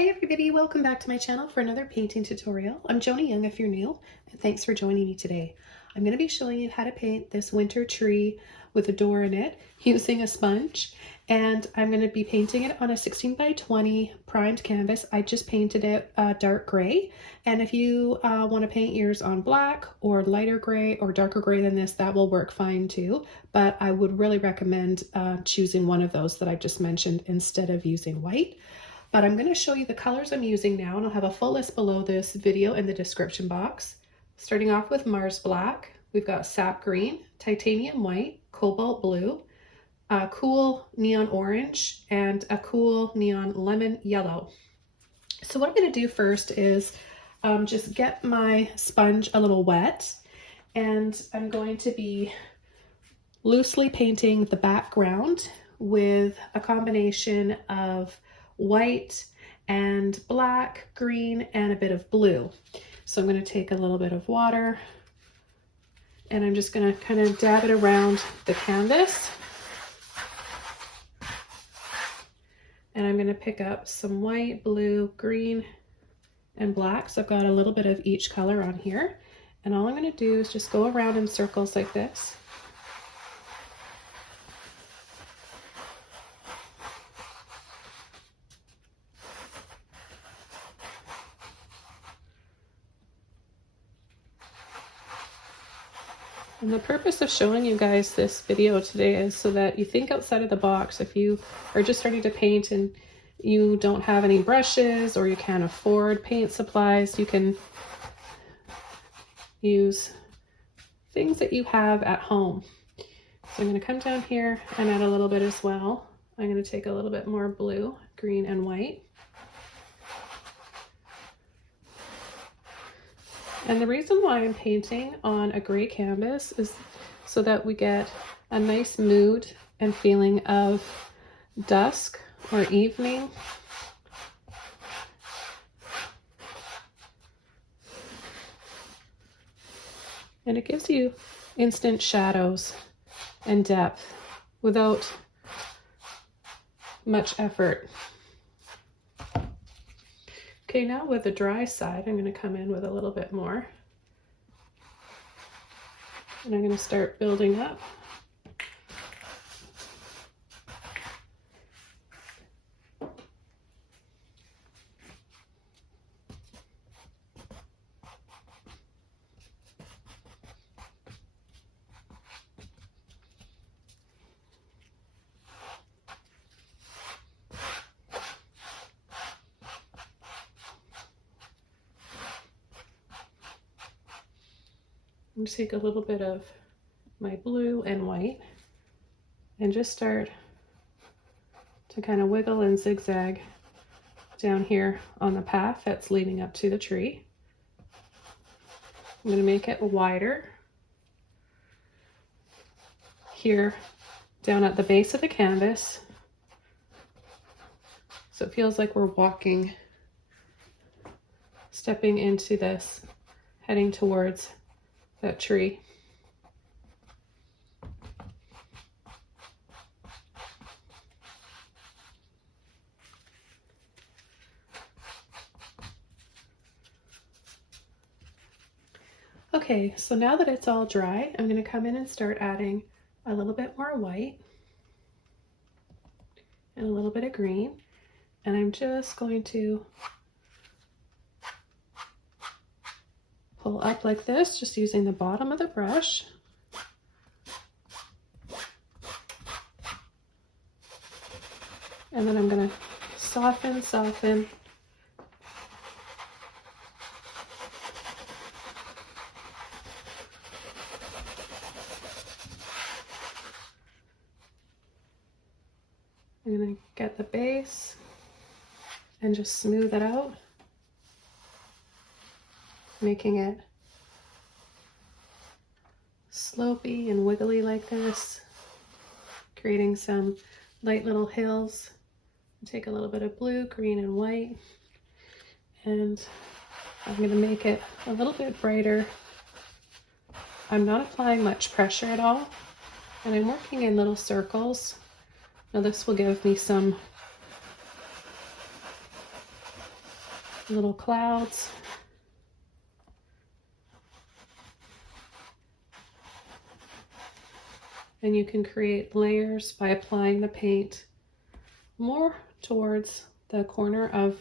Hi everybody, welcome back to my channel for another painting tutorial. I'm Joni Young if you're new, and thanks for joining me today. I'm going to be showing you how to paint this winter tree with a door in it using a sponge, and I'm going to be painting it on a 16 by 20 primed canvas. I just painted it dark gray, and if you want to paint yours on black or lighter gray or darker gray than this, that will work fine too, but I would really recommend choosing one of those that I just mentioned instead of using white. But I'm going to show you the colors I'm using now, and I'll have a full list below this video in the description box. Starting off with Mars Black, we've got Sap Green, Titanium White, Cobalt Blue, a cool Neon Orange, and a cool Neon Lemon Yellow. So what I'm going to do first is just get my sponge a little wet, and I'm going to be loosely painting the background with a combination of white and black, green, and a bit of blue. So I'm going to take a little bit of water and I'm just going to kind of dab it around the canvas. And I'm going to pick up some white, blue, green, and black. So I've got a little bit of each color on here. And all I'm going to do is just go around in circles like this. And the purpose of showing you guys this video today is so that you think outside of the box. If you are just starting to paint and you don't have any brushes or you can't afford paint supplies, you can use things that you have at home. So I'm going to come down here and add a little bit as well. I'm going to take a little bit more blue, green, and white. And the reason why I'm painting on a gray canvas is so that we get a nice mood and feeling of dusk or evening. And it gives you instant shadows and depth without much effort. Okay, now with the dry side, I'm going to come in with a little bit more. And I'm going to start building up. I'm going to take a little bit of my blue and white and just start to kind of wiggle and zigzag down here on the path that's leading up to the tree. I'm going to make it wider here down at the base of the canvas, so it feels like we're walking, stepping into this, heading towards that tree. Okay, so now that it's all dry, I'm going to come in and start adding a little bit more white and a little bit of green, and I'm just going to pull up like this, just using the bottom of the brush. And then I'm going to soften. I'm going to get the base and just smooth it out, making it slopey and wiggly like this, creating some light little hills. Take a little bit of blue, green, and white, and I'm going to make it a little bit brighter. I'm not applying much pressure at all, and I'm working in little circles. Now this will give me some little clouds. And you can create layers by applying the paint more towards the corner of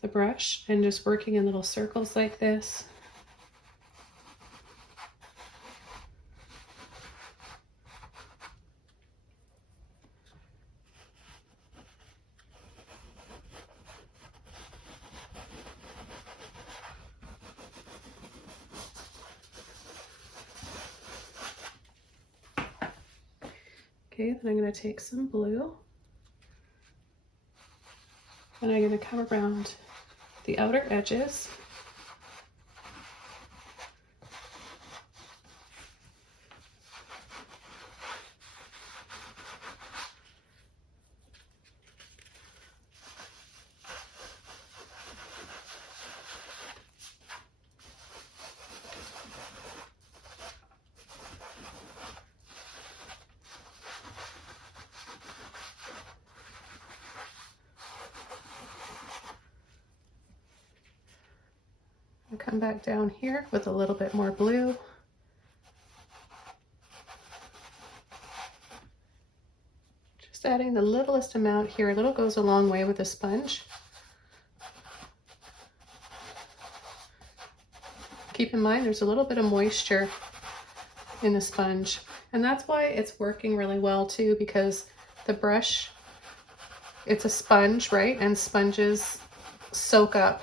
the brush and just working in little circles like this. Okay, then I'm going to take some blue and I'm going to come around the outer edges. I'll come back down here with a little bit more blue. Just adding the littlest amount here. A little goes a long way with a sponge. Keep in mind there's a little bit of moisture in the sponge, and that's why it's working really well too, because the brush, it's a sponge, right? And sponges soak up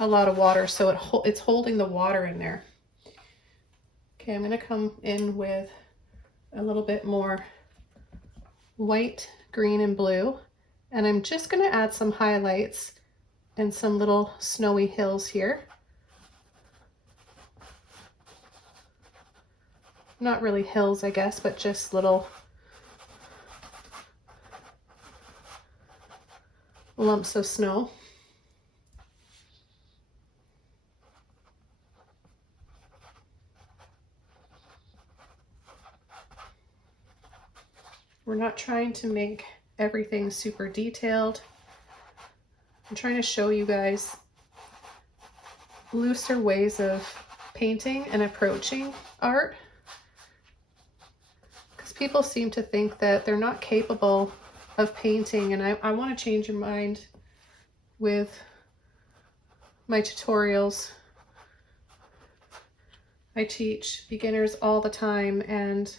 a lot of water, so it's holding the water in there. Okay, I'm going to come in with a little bit more white, green, and blue, and I'm just going to add some highlights and some little snowy hills here. Not really hills, I guess, but just little lumps of snow. We're not trying to make everything super detailed. I'm trying to show you guys looser ways of painting and approaching art, because people seem to think that they're not capable of painting, and I want to change your mind with my tutorials. I teach beginners all the time, and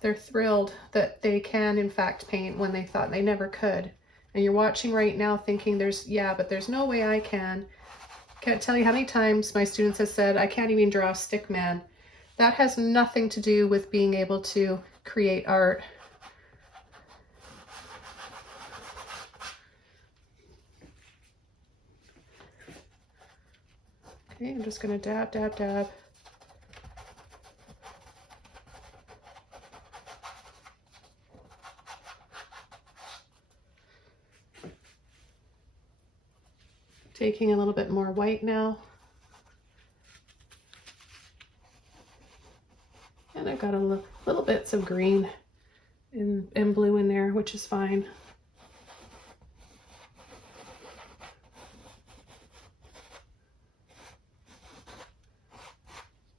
they're thrilled that they can in fact paint when they thought they never could. And you're watching right now thinking but there's no way I can. Can't tell you how many times my students have said, I can't even draw a stick man. That has nothing to do with being able to create art. Okay, I'm just going to dab, dab, dab. Taking a little bit more white now. And I've got a little bits of green and blue in there, which is fine.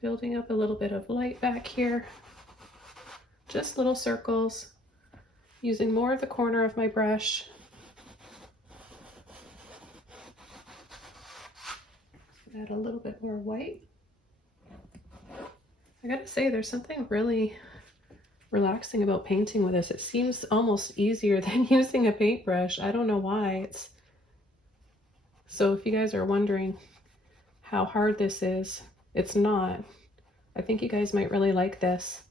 Building up a little bit of light back here. Just little circles. Using more of the corner of my brush. Add a little bit more white. I gotta say, there's something really relaxing about painting with this. It seems almost easier than using a paintbrush. I don't know why. So if you guys are wondering how hard this is, it's not. I think you guys might really like this.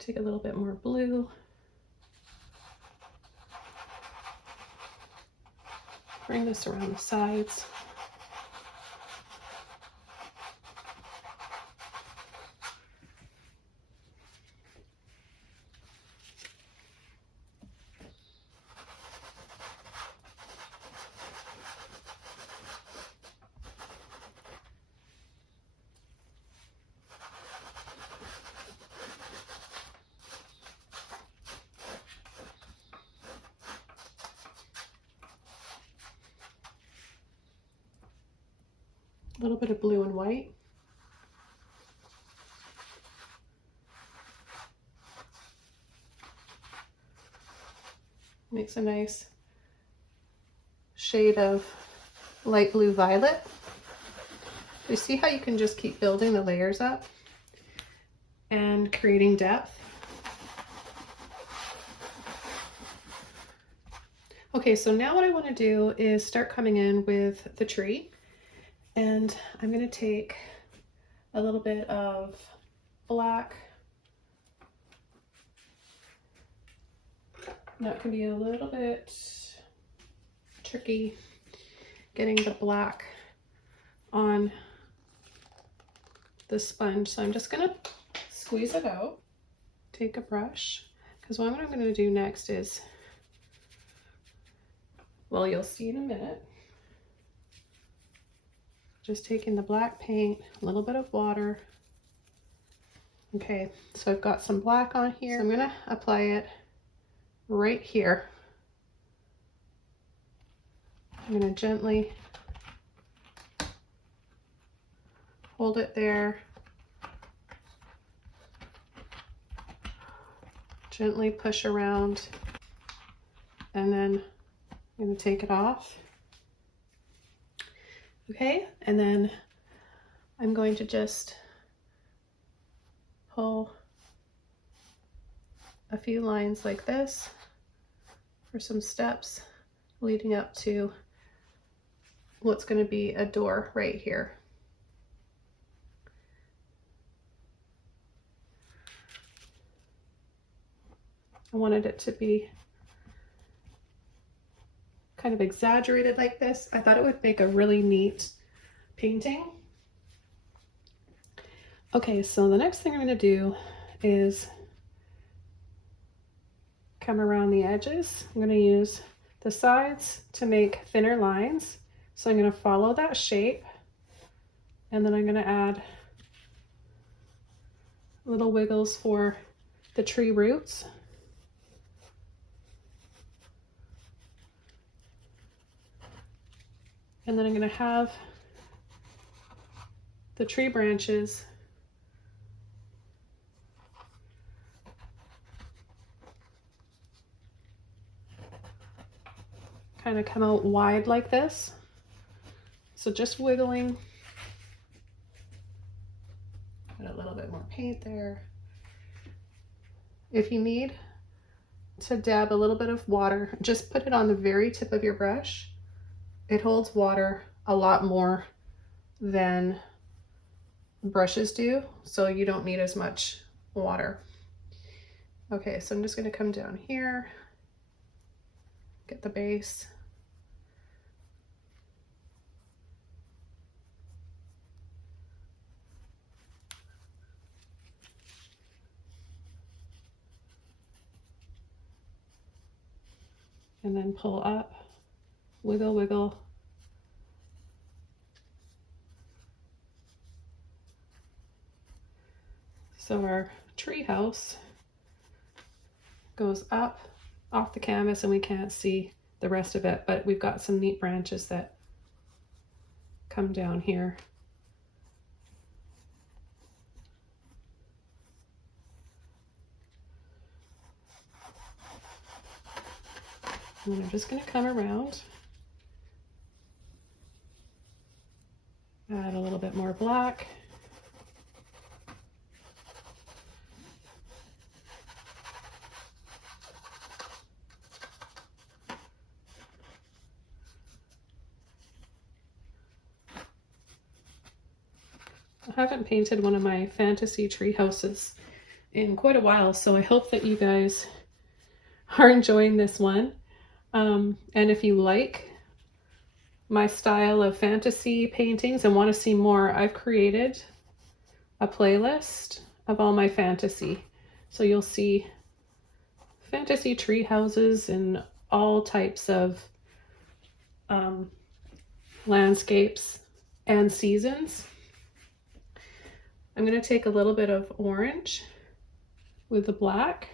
Take a little bit more blue. Bring this around the sides. A little bit of blue and white. Makes a nice shade of light blue violet. You see how you can just keep building the layers up and creating depth? Okay, so now what I want to do is start coming in with the tree, and I'm going to take a little bit of black. That can be a little bit tricky getting the black on the sponge, so I'm just going to squeeze it out, take a brush, because what I'm going to do next is, well, you'll see in a minute, just taking the black paint, a little bit of water. Okay, so I've got some black on here, so I'm going to apply it right here. I'm going to gently hold it there, gently push around, and then I'm going to take it off. Okay, and then I'm going to just pull a few lines like this for some steps leading up to what's going to be a door right here. I wanted it to be kind of exaggerated like this. I thought it would make a really neat painting. Okay, so the next thing I'm going to do is come around the edges. I'm going to use the sides to make thinner lines. So I'm going to follow that shape, and then I'm going to add little wiggles for the tree roots. And then I'm going to have the tree branches kind of come out wide like this. So just wiggling. Put a little bit more paint there. If you need to dab a little bit of water, just put it on the very tip of your brush. It holds water a lot more than brushes do, so you don't need as much water. Okay, so I'm just going to come down here, get the base. And then pull up, wiggle, wiggle. So our tree house goes up off the canvas and we can't see the rest of it, but we've got some neat branches that come down here. And I'm just going to come around, add a little bit more black. I haven't painted one of my fantasy tree houses in quite a while, so I hope that you guys are enjoying this one. And if you like my style of fantasy paintings and want to see more, I've created a playlist of all my fantasy. So you'll see fantasy tree houses and all types of landscapes and seasons. I'm going to take a little bit of orange with the black,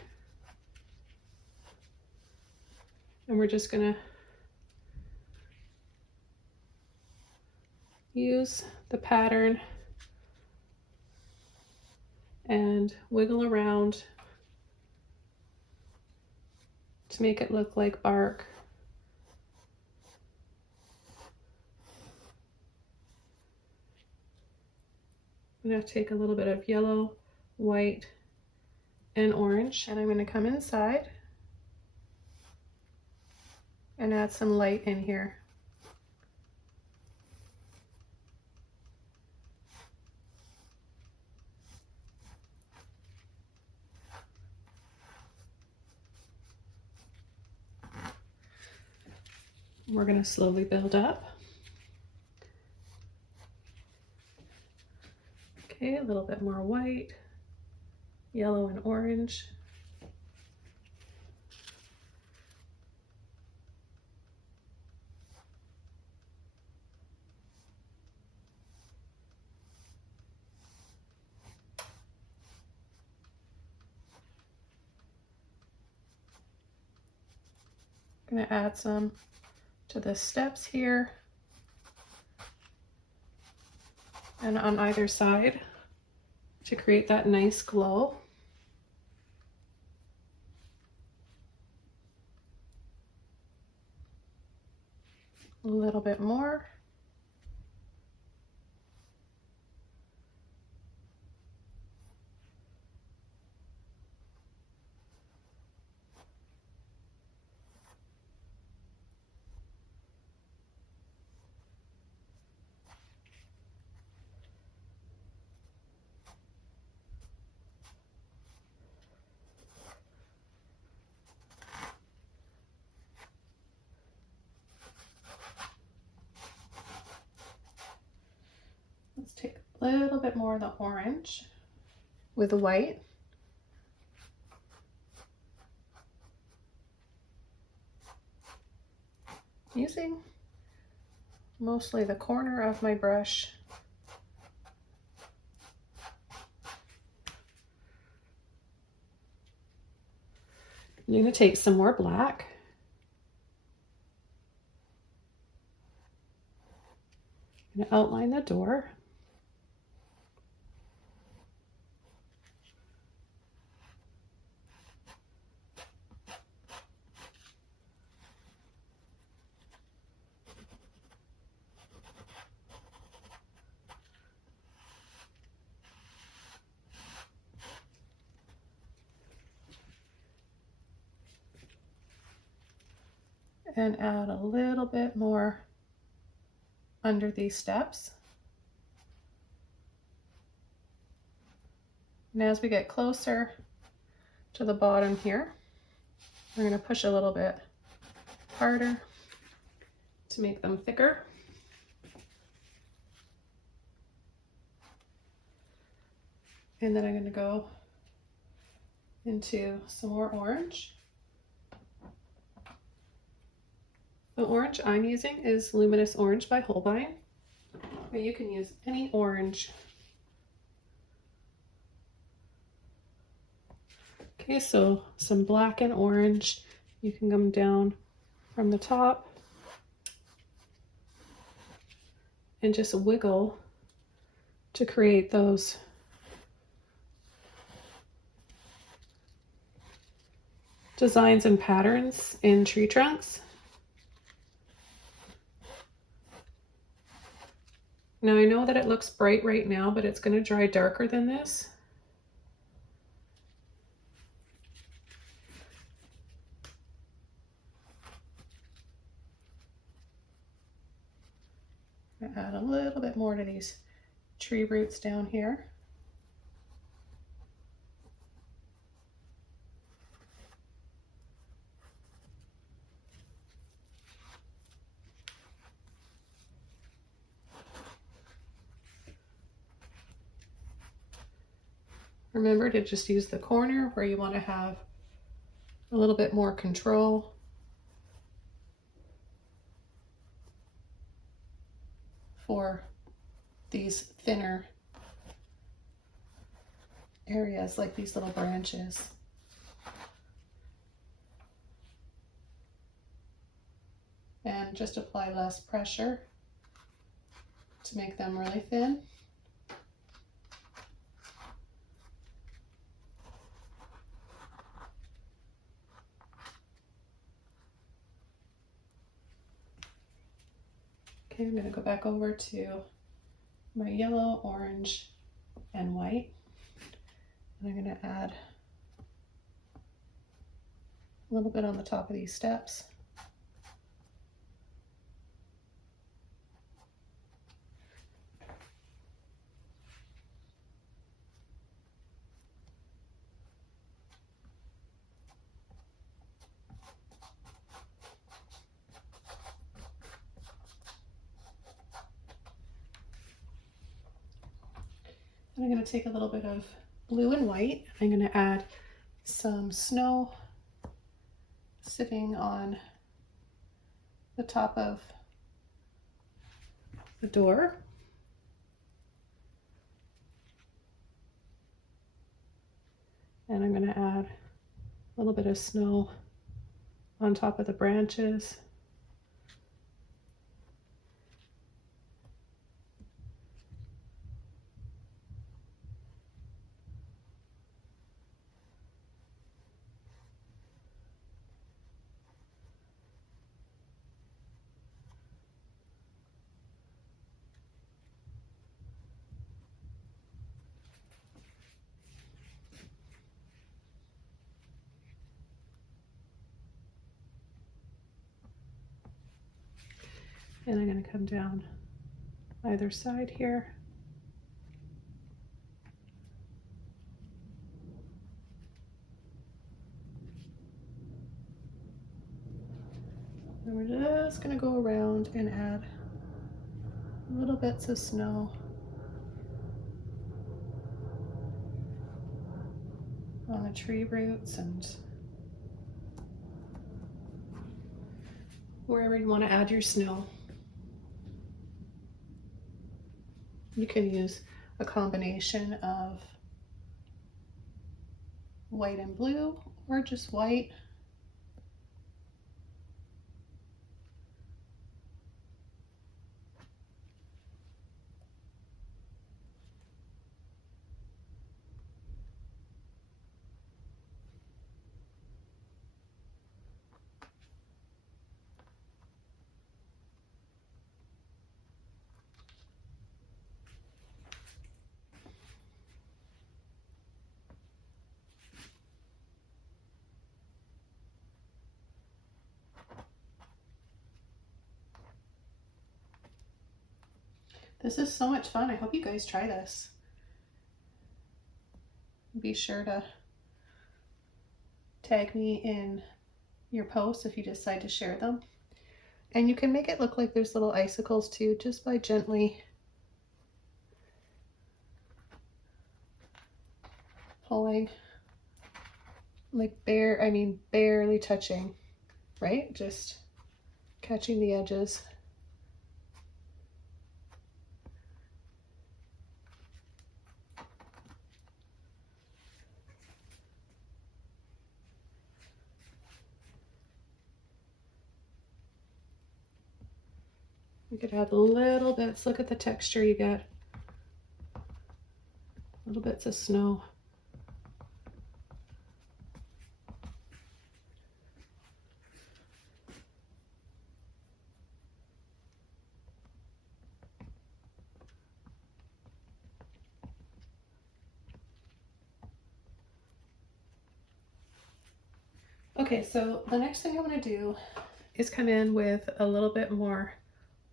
and we're just going to use the pattern and wiggle around to make it look like bark. I'm going to take a little bit of yellow, white, and orange, and I'm going to come inside and add some light in here. We're going to slowly build up. Okay, a little bit more white, yellow, and orange. I'm going to add some to the steps here and on either side to create that nice glow. A little bit more. Let's take a little bit more of the orange with the white. Using mostly the corner of my brush. I'm going to take some more black. I'm going to outline the door. And add a little bit more under these steps. And as we get closer to the bottom here, we're going to push a little bit harder to make them thicker. And then I'm going to go into some more orange. The orange I'm using is Luminous Orange by Holbein, but you can use any orange. Okay, so some black and orange. You can come down from the top and just wiggle to create those designs and patterns in tree trunks. Now I know that it looks bright right now, but it's going to dry darker than this. Add a little bit more to these tree roots down here. Remember to just use the corner where you want to have a little bit more control. For these thinner areas like these little branches. And just apply less pressure to make them really thin. Okay, I'm going to go back over to my yellow, orange, and white. And I'm going to add a little bit on the top of these steps. And I'm going to take a little bit of blue and white. I'm going to add some snow sitting on the top of the door. And I'm going to add a little bit of snow on top of the branches. And I'm going to come down either side here. And we're just going to go around and add little bits of snow on the tree roots and wherever you want to add your snow. You can use a combination of white and blue or just white. This is so much fun. I hope you guys try this. Be sure to tag me in your posts if you decide to share them. And you can make it look like there's little icicles too, just by gently pulling, like barely touching, right? Just catching the edges. You could add little bits. Look at the texture you get. Little bits of snow. Okay, so the next thing I want to do is come in with a little bit more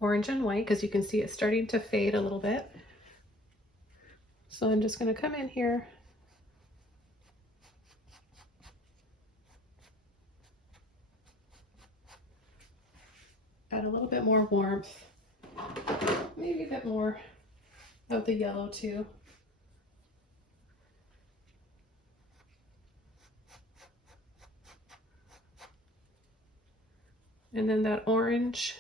orange and white, because you can see it's starting to fade a little bit. So I'm just going to come in here add a little bit more warmth, maybe a bit more of the yellow too. And then that orange,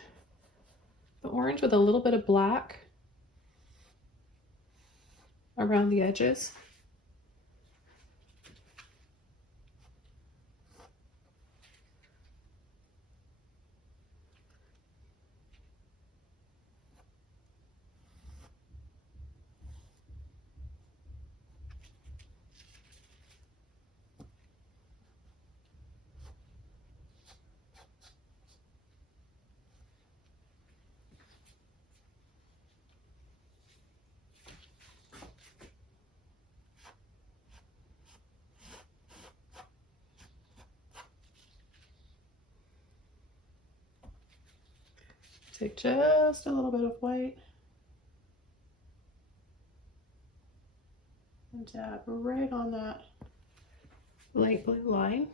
the orange with a little bit of black around the edges. Take just a little bit of white and dab right on that light blue line.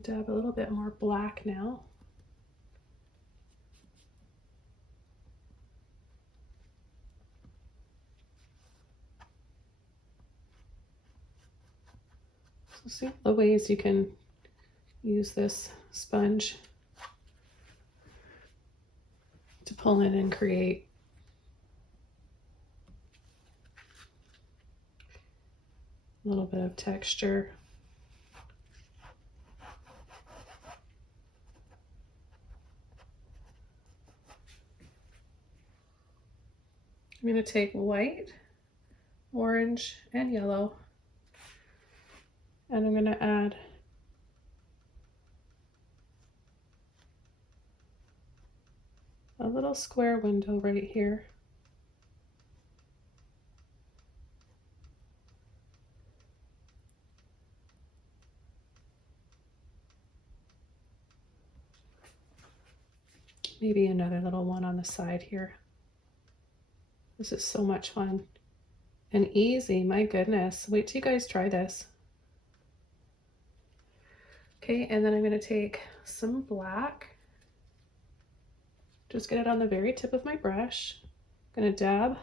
Dab a little bit more black now. So see the ways you can use this sponge to pull in and create a little bit of texture. I'm going to take white, orange, and yellow, and I'm going to add a little square window right here. Maybe another little one on the side here. This is so much fun and easy, my goodness. Wait till you guys try this. Okay, and then I'm going to take some black. Just get it on the very tip of my brush. I'm going to dab.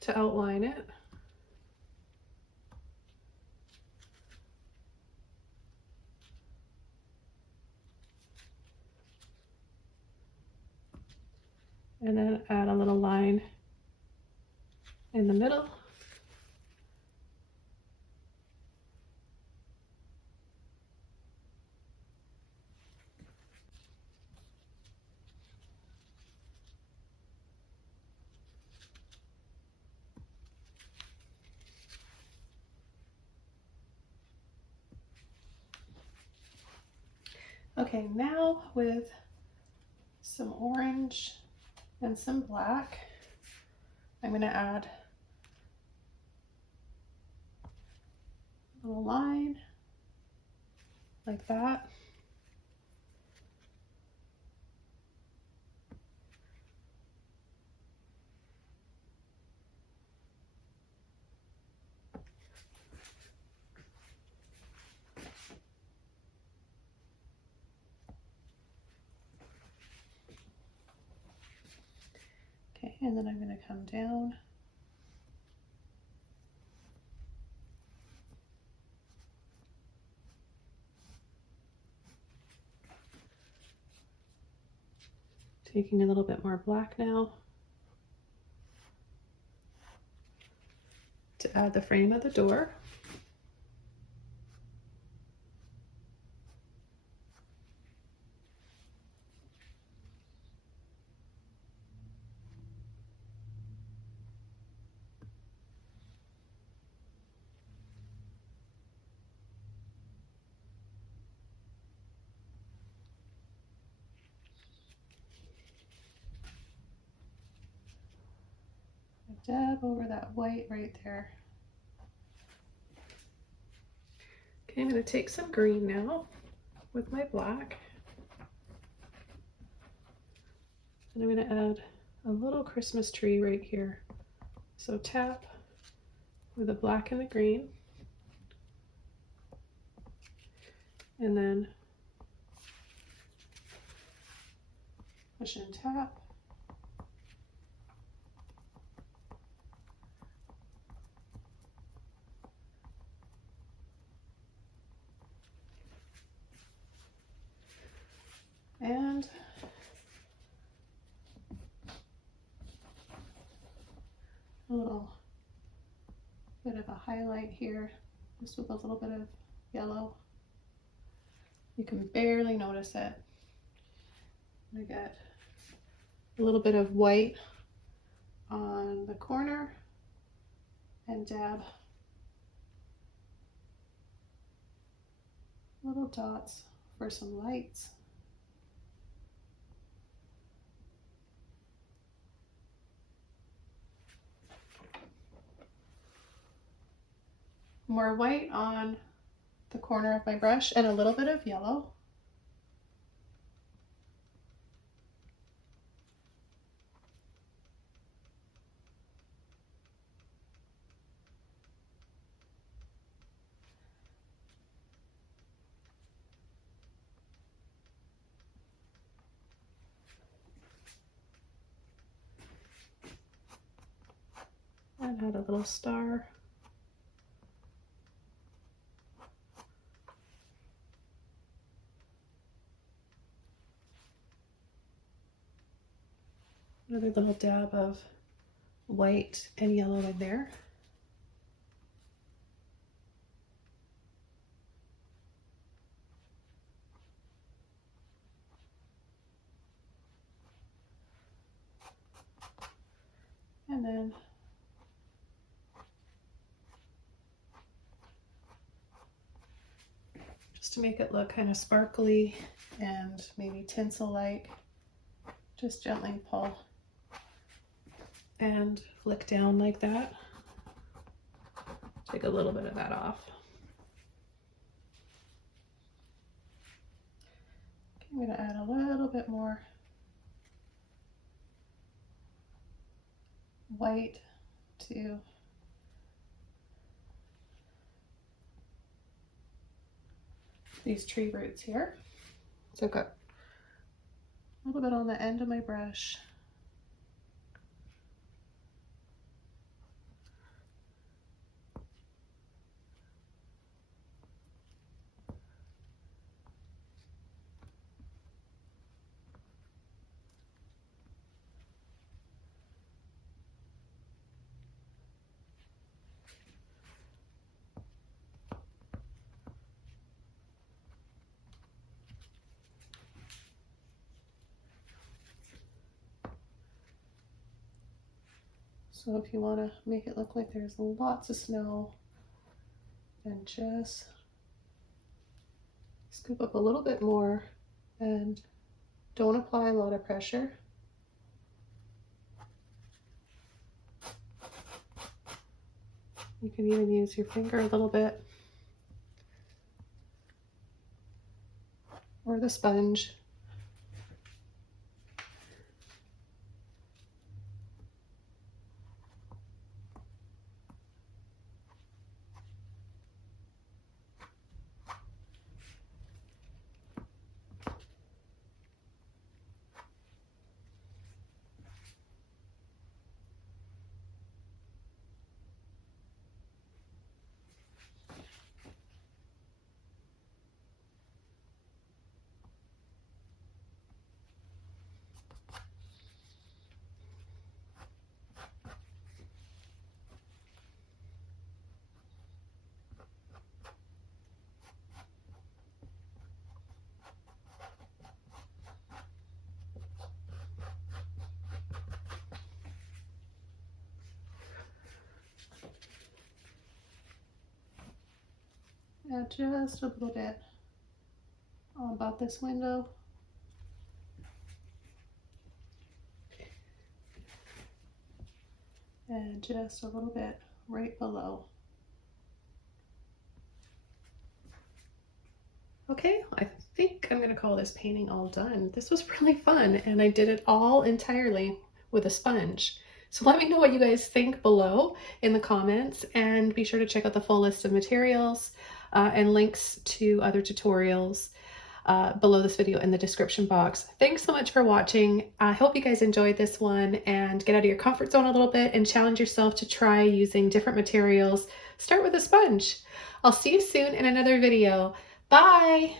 To outline it. And then add a little line in the middle. Okay, now with some orange and some black, I'm going to add a little line like that. Okay, and then I'm going to come down. Taking a little bit more black now to add the frame of the door. Dab over that white right there. Okay, I'm going to take some green now with my black. And I'm going to add a little Christmas tree right here. So tap with the black and the green. And then push and tap. And a little bit of a highlight here, just with a little bit of yellow. You can barely notice it. I get a little bit of white on the corner and dab little dots for some lights. More white on the corner of my brush and a little bit of yellow. And add a little star. Another little dab of white and yellow in there. And then just to make it look kind of sparkly and maybe tinsel-like, just gently pull and flick down like that. Take a little bit of that off. I'm going to add a little bit more white to these tree roots here. So I've got a little bit on the end of my brush. So if you want to make it look like there's lots of snow, then just scoop up a little bit more and don't apply a lot of pressure. You can even use your finger a little bit or the sponge. Add just a little bit about this window. And just a little bit right below. Okay, I think I'm going to call this painting all done. This was really fun, and I did it all entirely with a sponge. So let me know what you guys think below in the comments, and be sure to check out the full list of materials and links to other tutorials below this video in the description box. Thanks so much for watching. I hope you guys enjoyed this one and get out of your comfort zone a little bit and challenge yourself to try using different materials. Start with a sponge. I'll see you soon in another video. Bye!